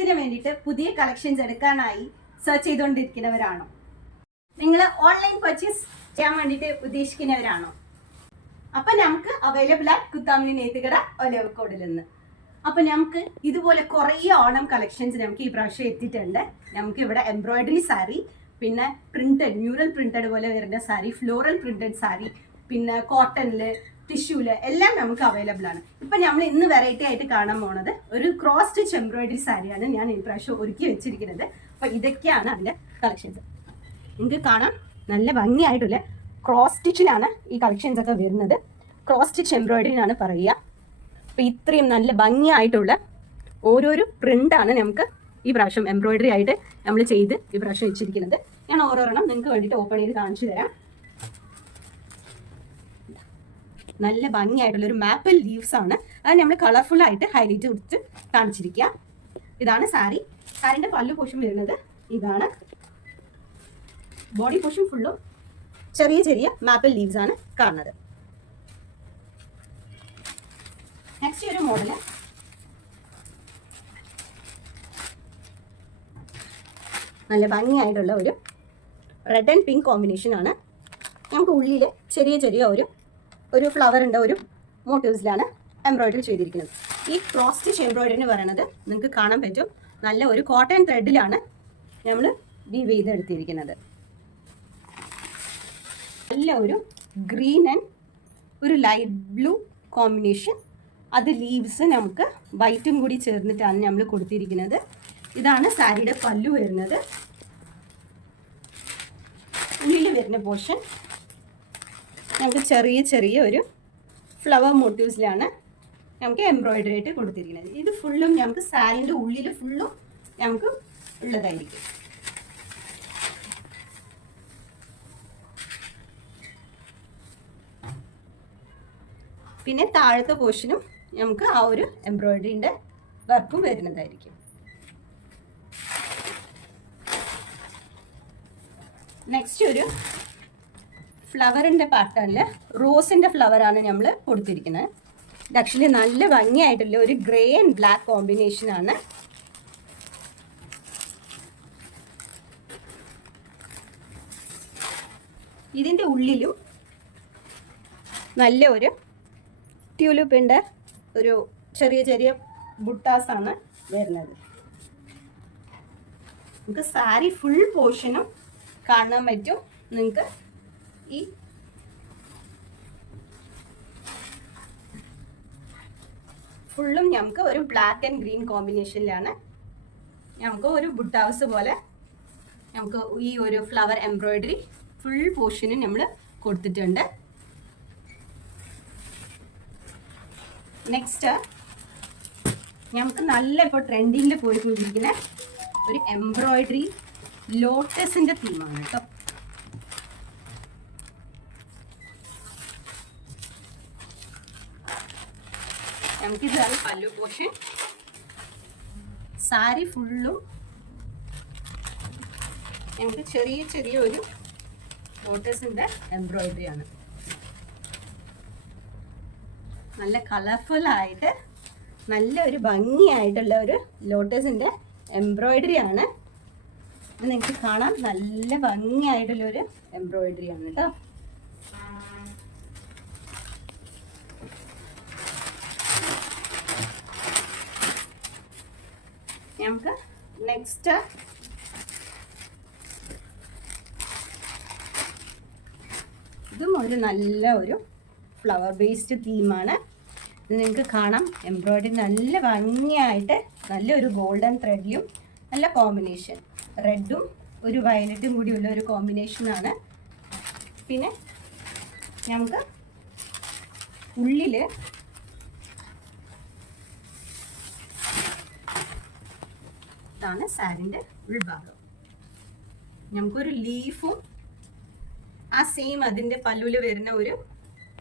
ഓണത്തിന് വേണ്ടിയിട്ട് പുതിയ കളക്ഷൻസ് എടുക്കാനായി സെർച്ച് ചെയ്തുകൊണ്ടിരിക്കുന്നവരാണോ? നിങ്ങൾ ഓൺലൈൻ പർച്ചേസ് ചെയ്യാൻ വേണ്ടിയിട്ട് ഉദ്ദേശിക്കുന്നവരാണോ? അപ്പം നമുക്ക് അവൈലബിൾ ആ കുത്താമിനി നെയ്ത്തുകട ഒലവക്കോടിൽ നിന്ന്. അപ്പം നമുക്ക് ഇതുപോലെ കുറേ ഓണം കളക്ഷൻസ് നമുക്ക് ഈ പ്രാവശ്യം എത്തിയിട്ടുണ്ട്. നമുക്ക് ഇവിടെ എംബ്രോയിഡറി സാരി, പിന്നെ പ്രിന്റഡ് മ്യൂറൽ പ്രിന്റഡ് പോലെ വരുന്ന സാരി, ഫ്ലോറൽ പ്രിന്റഡ് സാരി, പിന്നെ കോട്ടണിൽ, ടിഷ്യൂല് എല്ലാം നമുക്ക് അവൈലബിൾ ആണ്. ഇപ്പം നമ്മൾ ഇന്ന് വെറൈറ്റി ആയിട്ട് കാണാൻ പോണത് ഒരു ക്രോസ് സ്റ്റിച്ച് എംബ്രോയിഡറി സാരിയാണ് ഞാൻ ഈ പ്രാവശ്യം ഒരുക്കി വെച്ചിരിക്കുന്നത്. അപ്പം ഇതൊക്കെയാണ് അതിൻ്റെ കളക്ഷൻസ്. നിങ്ങൾക്ക് കാണാം, നല്ല ഭംഗിയായിട്ടുള്ള ക്രോസ് സ്റ്റിച്ചിലാണ് ഈ കളക്ഷൻസ് ഒക്കെ വരുന്നത്. ക്രോസ് സ്റ്റിച്ച് എംബ്രോയിഡറി എന്നാണ് പറയുക. അപ്പം ഇത്രയും നല്ല ഭംഗിയായിട്ടുള്ള ഓരോരോ പ്രിൻ്റാണ് നമുക്ക് ഈ പ്രാവശ്യം എംബ്രോയിഡറി ആയിട്ട് നമ്മൾ ചെയ്ത് ഈ പ്രാവശ്യം വെച്ചിരിക്കുന്നത്. ഞാൻ ഓരോരെണ്ണം നിങ്ങൾക്ക് വേണ്ടിയിട്ട് ഓപ്പൺ ചെയ്ത് കാണിച്ചു തരാം. നല്ല ഭംഗിയായിട്ടുള്ളൊരു മാപ്പിൾ ലീവ്സ് ആണ്. അത് നമ്മൾ കളർഫുൾ ആയിട്ട് ഹൈലൈറ്റ് കൊടുത്ത് കാണിച്ചിരിക്കുക. ഇതാണ് സാരി. സാരിൻ്റെ പല്ലു പോഷൻ വരുന്നത് ഇതാണ്. ബോഡി പോഷൻ ഫുള്ളും ചെറിയ ചെറിയ മാപ്പിൾ ലീവ്സ് ആണ് കാണുന്നത്. നെക്സ്റ്റ് ഒരു മോഡല് നല്ല ഭംഗിയായിട്ടുള്ള ഒരു റെഡ് ആൻഡ് പിങ്ക് കോമ്പിനേഷൻ ആണ്. നമുക്ക് ഉള്ളിൽ ചെറിയ ചെറിയ ഒരു ഫ്ലവറിൻ്റെ ഒരു മോട്ടീവ്സിലാണ് എംബ്രോയിഡറി ചെയ്തിരിക്കുന്നത്. ഈ ക്രോസ് സ്റ്റിച്ച് എംബ്രോയിഡറി എന്ന് പറയുന്നത് നിങ്ങൾക്ക് കാണാൻ പറ്റും, നല്ല ഒരു കോട്ടൺ ത്രെഡിലാണ് നമ്മൾ വീവ് ചെയ്തെടുത്തിരിക്കുന്നത്. നല്ല ഒരു ഗ്രീൻ ആൻഡ് ഒരു ലൈറ്റ് ബ്ലൂ കോമ്പിനേഷൻ. അത് ലീവ്സ് നമുക്ക് വൈറ്റും കൂടി ചേർന്നിട്ടാണ് നമ്മൾ കൊടുത്തിരിക്കുന്നത്. ഇതാണ് സാരിയുടെ പല്ലു വരുന്നത്. ഉള്ളിൽ വരുന്ന പോർഷൻ നമുക്ക് ചെറിയ ചെറിയ ഒരു ഫ്ലവർ മോട്ടീവ്സിലാണ് നമുക്ക് എംബ്രോയിഡറി ആയിട്ട് കൊടുത്തിരിക്കുന്നത്. ഇത് ഫുള്ളും നമുക്ക് സാരിൻ്റെ ഉള്ളിൽ ഫുള്ളും നമുക്ക് ഉള്ളതായിരിക്കും. പിന്നെ താഴത്തെ പോർഷനും നമുക്ക് ആ ഒരു എംബ്രോയിഡറിൻ്റെ വർക്കും വരുന്നതായിരിക്കും. നെക്സ്റ്റ് ഒരു ഫ്ലവറിൻ്റെ പാറ്റേണിൽ റോസിൻ്റെ ഫ്ലവറാണ് നമ്മൾ കൊടുത്തിരിക്കുന്നത്. ഇത് ആക്ച്വലി നല്ല ഭംഗിയായിട്ടുള്ള ഒരു ഗ്രേ ആൻഡ് ബ്ലാക്ക് കോമ്പിനേഷനാണ്. ഇതിൻ്റെ ഉള്ളിലും നല്ല ഒരു ട്യൂലിപ്പിൻ്റെ ഒരു ചെറിയ ചെറിയ ബുട്ടാസാണ് വരുന്നത്. നമുക്ക് സാരി ഫുൾ പോർഷനും കാണാൻ പറ്റും. നിങ്ങൾക്ക് ഈ ഫുള്ളും നമുക്ക് ഒരു ബ്ലാക്ക് ആൻഡ് ഗ്രീൻ കോമ്പിനേഷനിലാണ് നമുക്ക് ഒരു ബുട്ടാസ് പോലെ നമുക്ക് ഈ ഒരു ഫ്ലവർ എംബ്രോയിഡറി ഫുൾ പോർഷനും നമ്മൾ കൊടുത്തിട്ടുണ്ട്. നെക്സ്റ്റ് നമുക്ക് നല്ല ഇപ്പോൾ ട്രെൻഡിങ്ങിൽ പോയിക്കൊണ്ടിരിക്കുന്ന ഒരു എംബ്രോയിഡറി ലോട്ടസിൻ്റെ തീമാണ് കേട്ടോ. നമുക്കിതാണ് പല്ലു പോർഷൻ. സാരി ഫുള്ളും നമുക്ക് ചെറിയ ചെറിയ ഒരു ലോട്ടസിൻ്റെ എംബ്രോയിഡറി ആണ്. നല്ല കളർഫുൾ ആയിട്ട് നല്ല ഒരു ഭംഗിയായിട്ടുള്ള ഒരു ലോട്ടസിൻ്റെ എംബ്രോയിഡറി ആണ്. നിങ്ങൾക്ക് കാണാം, നല്ല ഭംഗിയായിട്ടുള്ളൊരു എംബ്രോയിഡറി ആണ് കേട്ടോ. നമുക്ക് നെക്സ്റ്റ് ഇതും ഒരു നല്ല ഒരു ഫ്ലവർ ബേസ്ഡ് തീമാണ്. ഇത് നിങ്ങൾക്ക് കാണാം, എംബ്രോയിഡറി നല്ല ഭംഗിയായിട്ട് നല്ലൊരു ഗോൾഡൻ ത്രെഡിലും നല്ല കോമ്പിനേഷൻ, റെഡും ഒരു വയലറ്റും കൂടിയുള്ള ഒരു കോമ്പിനേഷനാണ്. പിന്നെ നമുക്ക് ഉള്ളിൽ ഇതാണ് സാരിൻ്റെ ഉൾഭാഗം. നമുക്കൊരു ലീഫും ആ സെയിം അതിൻ്റെ പല്ലുവിൽ വരുന്ന ഒരു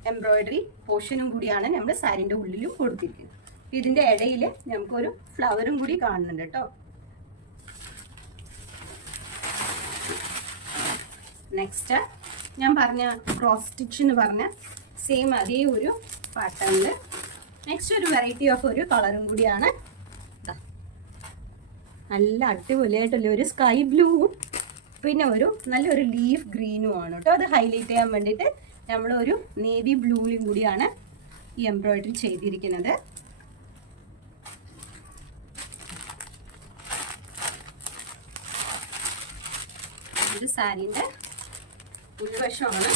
എംബ്രോയിഡറി പോർഷനും കൂടിയാണ് നമ്മൾ സാരിൻ്റെ ഉള്ളിലും കൊടുത്തിരിക്കുന്നത്. ഇതിൻ്റെ ഇടയിൽ നമുക്കൊരു ഫ്ലവറും കൂടി കാണുന്നുണ്ട് കേട്ടോ. നെക്സ്റ്റ് ഞാൻ പറഞ്ഞ ക്രോസ് സ്റ്റിച്ച് എന്ന് പറഞ്ഞ സെയിം അതേ ഒരു പാറ്റേണിൽ നെക്സ്റ്റ് ഒരു വെറൈറ്റി ഓഫ് ഒരു കളറും കൂടിയാണ്. നല്ല അടിപൊളിയായിട്ടുള്ള ഒരു സ്കൈ ബ്ലൂവും പിന്നെ ഒരു നല്ലൊരു ലീഫ് ഗ്രീനും ആണ് കേട്ടോ. അത് ഹൈലൈറ്റ് ചെയ്യാൻ വേണ്ടിയിട്ട് നമ്മളൊരു നേവി ബ്ലൂവിലും കൂടിയാണ് ഈ എംബ്രോയിഡറി ചെയ്തിരിക്കുന്നത്. ഇത് സാരീൻ്റെ ഉൾവശമാണ്.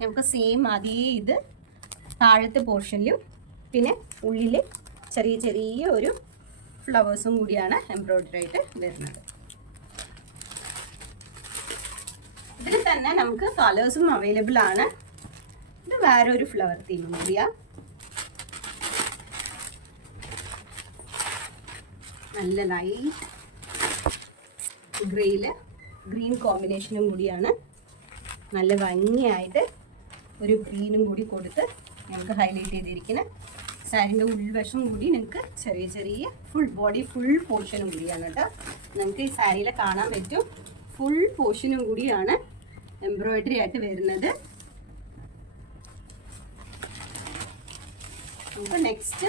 നമുക്ക് സെയിം അതേ ഇത് താഴത്തെ പോർഷനിലും പിന്നെ ഉള്ളിൽ ചെറിയ ചെറിയ ഒരു ഫ്ലവേഴ്സും കൂടിയാണ് എംബ്രോയിഡറി ആയിട്ട് വരുന്നത്. ഇതിൽ തന്നെ നമുക്ക് കളേഴ്സും അവൈലബിൾ ആണ്. ഇത് വേറെ ഒരു ഫ്ലവർ തീം കൂടിയാണ്. നല്ല ലൈറ്റ് ഗ്രേയില് ഗ്രീൻ കോമ്പിനേഷനും കൂടിയാണ്. നല്ല ഭംഗിയായിട്ട് ഒരു ഗ്രീനും കൂടി കൊടുത്ത് നമുക്ക് ഹൈലൈറ്റ് ചെയ്തിരിക്കുന്ന സാരിൻ്റെ ഉൾവശം കൂടി നിങ്ങൾക്ക് ചെറിയ ചെറിയ ഫുൾ ബോഡി ഫുൾ പോർഷനും കൂടിയാണ് കേട്ടോ. നിങ്ങൾക്ക് ഈ സാരിയിൽ കാണാൻ പറ്റും. ഫുൾ പോർഷനും കൂടിയാണ് എംബ്രോയിഡറി ആയിട്ട് വരുന്നത്. നമുക്ക് നെക്സ്റ്റ്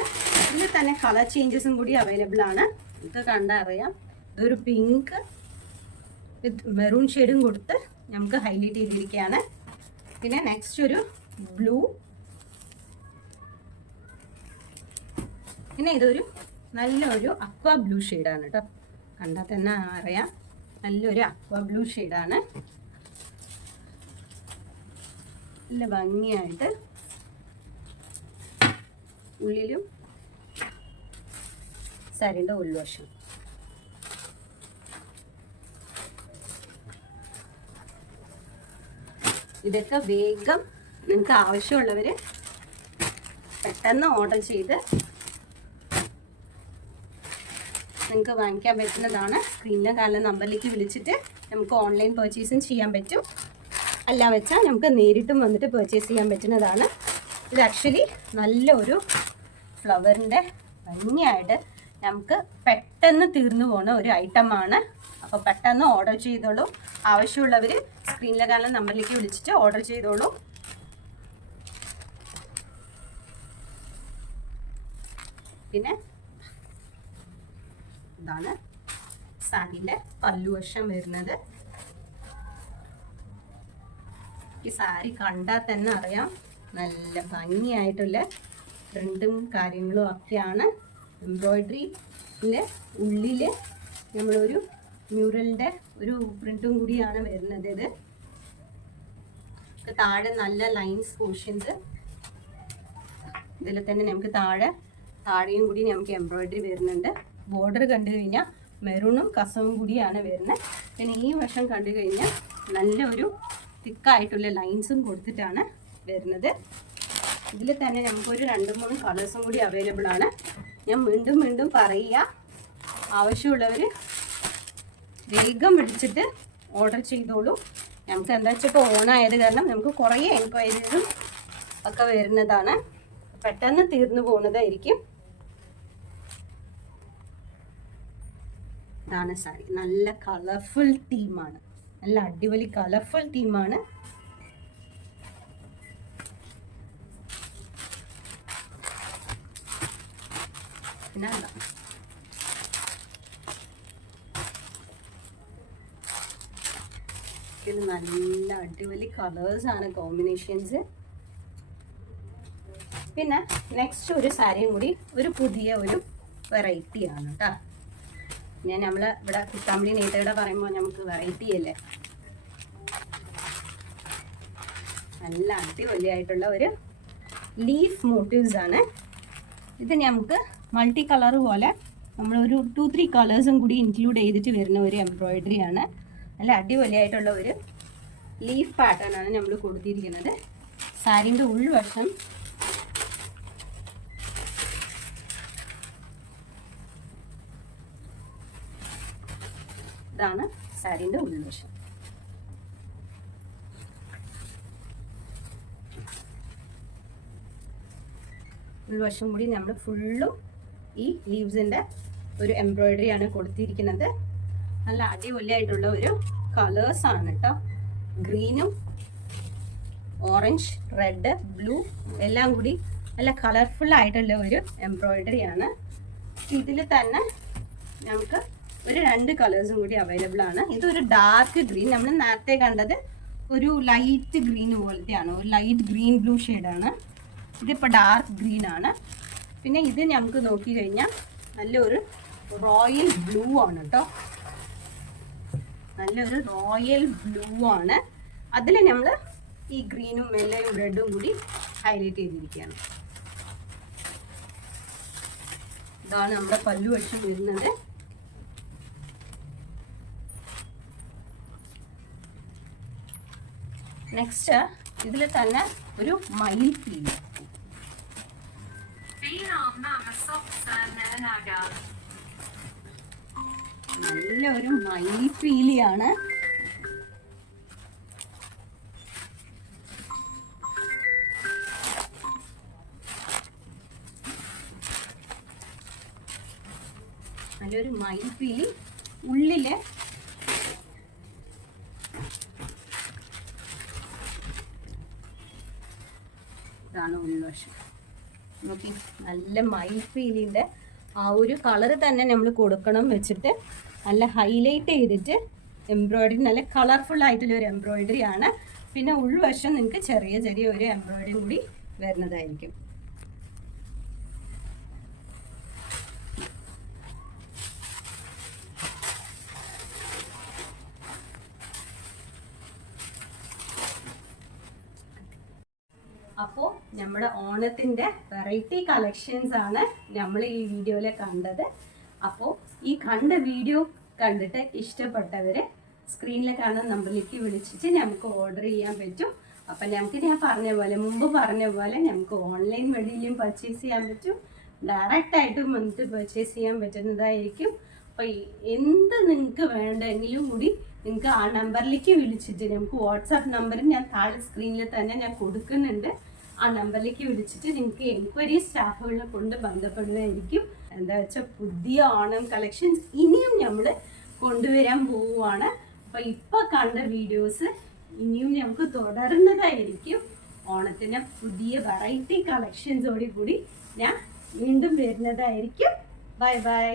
ഇതിൽ തന്നെ കളർ ചേഞ്ചസും കൂടി അവൈലബിൾ ആണ്. നമുക്ക് കണ്ടാൽ അറിയാം. ഇതൊരു പിങ്ക് വിത്ത് മെറൂൺ ഷെയ്ഡും കൊടുത്ത് നമുക്ക് ഹൈലൈറ്റ് ചെയ്തിരിക്കുകയാണ്. പിന്നെ നെക്സ്റ്റ് ഒരു ബ്ലൂ, പിന്നെ ഇതൊരു നല്ലൊരു അക്വാ ബ്ലൂ ഷെയ്ഡാണ് കേട്ടോ. കണ്ടാൽ തന്നെ അറിയാം, നല്ലൊരു അക്വാ ബ്ലൂ ഷെയ്ഡാണ്. നല്ല ഭംഗിയായിട്ട് ഉള്ളിലും സാരിൻ്റെ ഉൾവശം. ഇതൊക്കെ വേഗം നിങ്ങൾക്ക് ആവശ്യമുള്ളവർ പെട്ടെന്ന് ഓർഡർ ചെയ്ത് നിങ്ങൾക്ക് വാങ്ങിക്കാൻ പറ്റുന്നതാണ്. സ്ക്രീനിലെ കാണുന്ന നമ്പറിലേക്ക് വിളിച്ചിട്ട് നമുക്ക് ഓൺലൈൻ പർച്ചേസും ചെയ്യാൻ പറ്റും. അല്ല വെച്ചാൽ നമുക്ക് നേരിട്ടും വന്നിട്ട് പർച്ചേസ് ചെയ്യാൻ പറ്റുന്നതാണ്. ഇത് ആക്ച്വലി നല്ലൊരു ഫ്ലവറിൻ്റെ ഭംഗിയായിട്ട് നമുക്ക് പെട്ടെന്ന് തീർന്നു പോകുന്ന ഒരു ഐറ്റമാണ്. അപ്പോൾ പെട്ടെന്ന് ഓർഡർ ചെയ്തോളൂ. ആവശ്യമുള്ളവർ സ്ക്രീനിലെ കാണുന്ന നമ്പറിലേക്ക് വിളിച്ചിട്ട് ഓർഡർ ചെയ്തോളൂ. പിന്നെ ഇതാണ് സാരിയുടെ പല്ലുവശം വരുന്നത്. ഈ സാരി കണ്ടാൽ തന്നെ അറിയാം നല്ല ഭംഗിയായിട്ടുള്ള പ്രിന്റും കാര്യങ്ങളും ഒക്കെയാണ്. എംബ്രോയിഡറിൻ്റെ ഉള്ളിൽ നമ്മളൊരു മ്യൂറലിൻ്റെ ഒരു പ്രിന്റും കൂടിയാണ് വരുന്നത്. ഇത് താഴെ നല്ല ലൈൻസ് പോർഷൻസ്. ഇതിൽ തന്നെ നമുക്ക് താഴെയും കൂടി നമുക്ക് എംബ്രോയിഡറി വരുന്നുണ്ട്. ബോർഡർ കണ്ടു കഴിഞ്ഞാൽ മെറൂണും കസവും കൂടിയാണ് വരുന്നത്. പിന്നെ ഈ വശം കണ്ടു കഴിഞ്ഞാൽ നല്ലൊരു തിക്കായിട്ടുള്ള ലൈൻസും കൊടുത്തിട്ടാണ് വരുന്നത്. ഇതിൽ തന്നെ നമുക്കൊരു 2-3 കളേഴ്സും കൂടി അവൈലബിൾ ആണ്. ഞാൻ വീണ്ടും പറയുക, ആവശ്യമുള്ളവർ വേഗം വിളിച്ചിട്ട് ഓർഡർ ചെയ്തോളൂ. നമുക്ക് എന്താ വെച്ചാൽ ഇപ്പോൾ ഓണായത് കാരണം നമുക്ക് കുറേ എൻക്വയറീസും ഒക്കെ വരുന്നതാണ്. പെട്ടെന്ന് തീർന്നു പോകുന്നതായിരിക്കും. ഇതാണ് സാരി. നല്ല കളർഫുൾ തീമാണ്. നല്ല അടിപൊളി കളർഫുൾ തീമാണ്. പിന്നെ ഇത് നല്ല അടിപൊളി കളേഴ്സാണ് കോമ്പിനേഷൻസ്. പിന്നെ നെക്സ്റ്റ് ഒരു സാരിയും കൂടി ഒരു പുതിയ ഒരു വെറൈറ്റിയാണ് കേട്ടോ. നമ്മൾ ഇവിടെ കുത്താമ്പളി നെയ്തയുടെ പറയുമ്പോൾ നമുക്ക് വെറൈറ്റി അല്ലേ. നല്ല അടിപൊളിയായിട്ടുള്ള ഒരു ലീഫ് മോട്ടീവ്സ് ആണ്. ഇത് നമുക്ക് മൾട്ടി കളർ പോലെ നമ്മളൊരു 2-3 കളേഴ്സും കൂടി ഇൻക്ലൂഡ് ചെയ്തിട്ട് വരുന്ന ഒരു എംബ്രോയിഡറി ആണ്. നല്ല അടിപൊളിയായിട്ടുള്ള ഒരു ലീഫ് പാറ്റേൺ ആണ് നമ്മൾ കൊടുത്തിരിക്കുന്നത്. സാരിൻ്റെ ഉൾവശം ഇതാണ്. സാരിൻ്റെ ഉൾവശം ഉൾവശം കൂടി നമ്മൾ ഫുള്ളും ഈ ലീവ്സിൻ്റെ ഒരു എംബ്രോയിഡറി ആണ് കൊടുത്തിരിക്കുന്നത്. നല്ല അടിപൊളിയായിട്ടുള്ള ഒരു കളേഴ്സാണ് കേട്ടോ. ഗ്രീനും ഓറഞ്ച്, റെഡ്, ബ്ലൂ എല്ലാം കൂടി നല്ല കളർഫുൾ ആയിട്ടുള്ള ഒരു എംബ്രോയിഡറി ആണ്. ഇതിൽ തന്നെ നമുക്ക് ഒരു 2 കളേഴ്സും കൂടി അവൈലബിൾ ആണ്. ഇതൊരു ഡാർക്ക് ഗ്രീൻ, നമ്മൾ നേരത്തെ കണ്ടത് ഒരു ലൈറ്റ് ഗ്രീൻ പോലത്തെയാണ്, ഒരു ലൈറ്റ് ഗ്രീൻ ബ്ലൂ ഷെയ്ഡാണ്. ഇതിപ്പോൾ ഡാർക്ക് ഗ്രീൻ ആണ്. പിന്നെ ഇത് നമുക്ക് നോക്കി കഴിഞ്ഞാൽ നല്ലൊരു റോയൽ ബ്ലൂ ആണ് കേട്ടോ, നല്ലൊരു റോയൽ ബ്ലൂ ആണ്. അതിൽ നമ്മൾ ഈ ഗ്രീനും വെള്ളയും റെഡും കൂടി ഹൈലൈറ്റ് ചെയ്തിരിക്കുകയാണ്. ഇതാണ് നമ്മുടെ പല്ലു വശം വരുന്നത്. നെക്സ്റ്റ് ഇതിൽ തന്നെ ഒരു മയിൽ പീലി, നല്ലൊരു മയിൽ പീലിയാണ്. നല്ലൊരു മയിൽ പീലി. ഉള്ളില് ഇതാണ് ഉൾവശം. നോക്കി, നല്ല മയിൽ പീലിൻ്റെ ആ ഒരു കളറ് തന്നെ നമ്മൾ കൊടുക്കണം വെച്ചിട്ട് നല്ല ഹൈലൈറ്റ് ചെയ്തിട്ട് എംബ്രോയിഡറി, നല്ല കളർഫുൾ ആയിട്ടുള്ളൊരു എംബ്രോയിഡറി ആണ്. പിന്നെ ഉൾവശം നിങ്ങൾക്ക് ചെറിയ ചെറിയ ഒരു എംബ്രോയിഡറി കൂടി വരുന്നതായിരിക്കും. അപ്പോൾ നമ്മുടെ ഓണത്തിൻ്റെ വെറൈറ്റി കളക്ഷൻസ് ആണ് നമ്മൾ ഈ വീഡിയോയിൽ കണ്ടത്. അപ്പോൾ ഈ കണ്ട വീഡിയോ കണ്ടിട്ട് ഇഷ്ടപ്പെട്ടവർ സ്ക്രീനിൽ കാണുന്ന നമ്പറിലേക്ക് വിളിച്ചിട്ട് നമുക്ക് ഓർഡർ ചെയ്യാൻ പറ്റും. അപ്പം നമുക്ക് ഞാൻ പറഞ്ഞ പോലെ, മുമ്പ് പറഞ്ഞ പോലെ നമുക്ക് ഓൺലൈൻ വഴിയിലും പർച്ചേസ് ചെയ്യാൻ പറ്റും, ഡയറക്റ്റായിട്ടും വന്നിട്ട് പർച്ചേസ് ചെയ്യാൻ പറ്റുന്നതായിരിക്കും. അപ്പോൾ എന്ത് നിങ്ങൾക്ക് വേണ്ടെങ്കിലും കൂടി നിങ്ങൾക്ക് ആ നമ്പറിലേക്ക് വിളിച്ചിട്ട്, നമുക്ക് വാട്സാപ്പ് നമ്പർ ഞാൻ താഴെ സ്ക്രീനിൽ തന്നെ ഞാൻ കൊടുക്കുന്നുണ്ട്, ആ നമ്പറിലേക്ക് വിളിച്ചിട്ട് നിങ്ങൾക്ക് എൻക്വയറി സ്റ്റാഫുകളെ കൊണ്ട് ബന്ധപ്പെടുന്നതായിരിക്കും. എന്താ വെച്ചാൽ പുതിയ ഓണം കളക്ഷൻസ് ഇനിയും നമ്മൾ കൊണ്ടുവരാൻ പോവുകയാണ്. അപ്പോൾ ഇപ്പോൾ കണ്ട വീഡിയോസ് ഇനിയും നമുക്ക് തുടരുന്നതായിരിക്കും. ഓണത്തിന് പുതിയ വെറൈറ്റി കളക്ഷൻസോട് കൂടി ഞാൻ വീണ്ടും വരുന്നതായിരിക്കും. Bye bye.